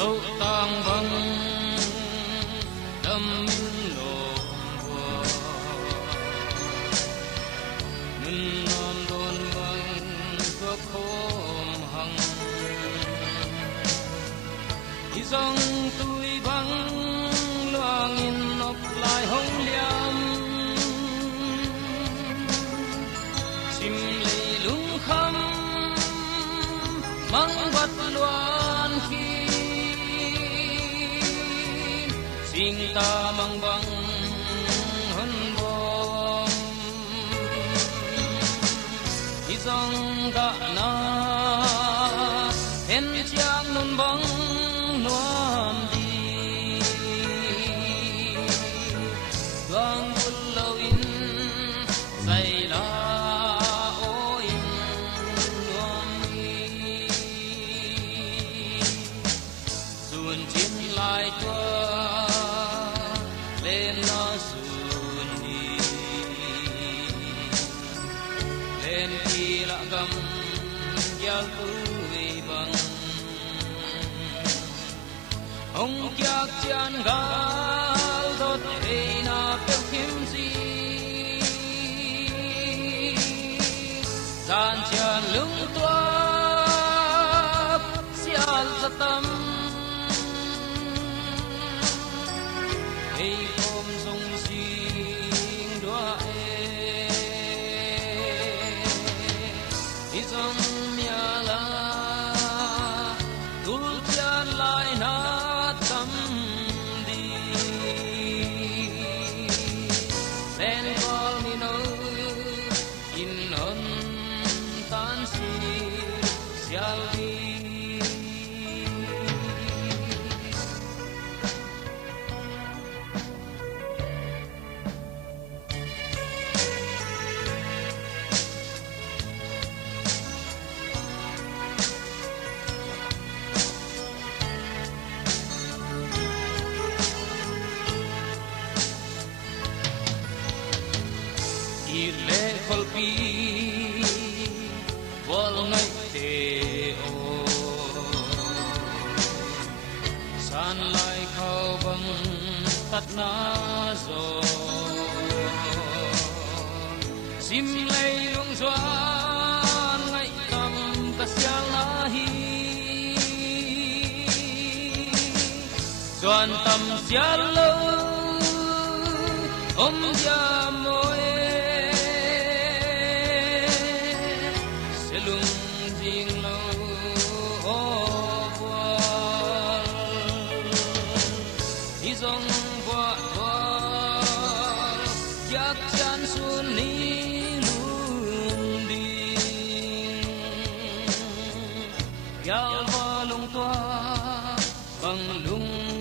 lâu tang vắng đâm nổ vua nên nom đôn vắng có khom hằng đi dòng tôi vắng loang in nộp lại hồng liam chim lệ lung khăm mang vật loan khi xin ta mang băng hân bom đi dòng đã na hen chiang nun băng noam đi quang buồn lâu in say la lại qua lên nó xuân đi lên khi lạ gầm giao vui bằng ông kia chân gal đốt hay na bêu kiếm gì gian chân lung toa xial ra tâm hey ôm sông xin đóa đi dòng mía la tul chân lại nát tâm đi sen con đi nấu in hân tan xiao đi lệ khol pi vol ngai te o san lai khao bang tat na zo sim lei lung doan ngai tam ka siang na hi doan tam sia lo ya moi ding lâu hoa đi dòng hoa chắc chắn xuân ní luôn đi giao hoa lung toa bằng lung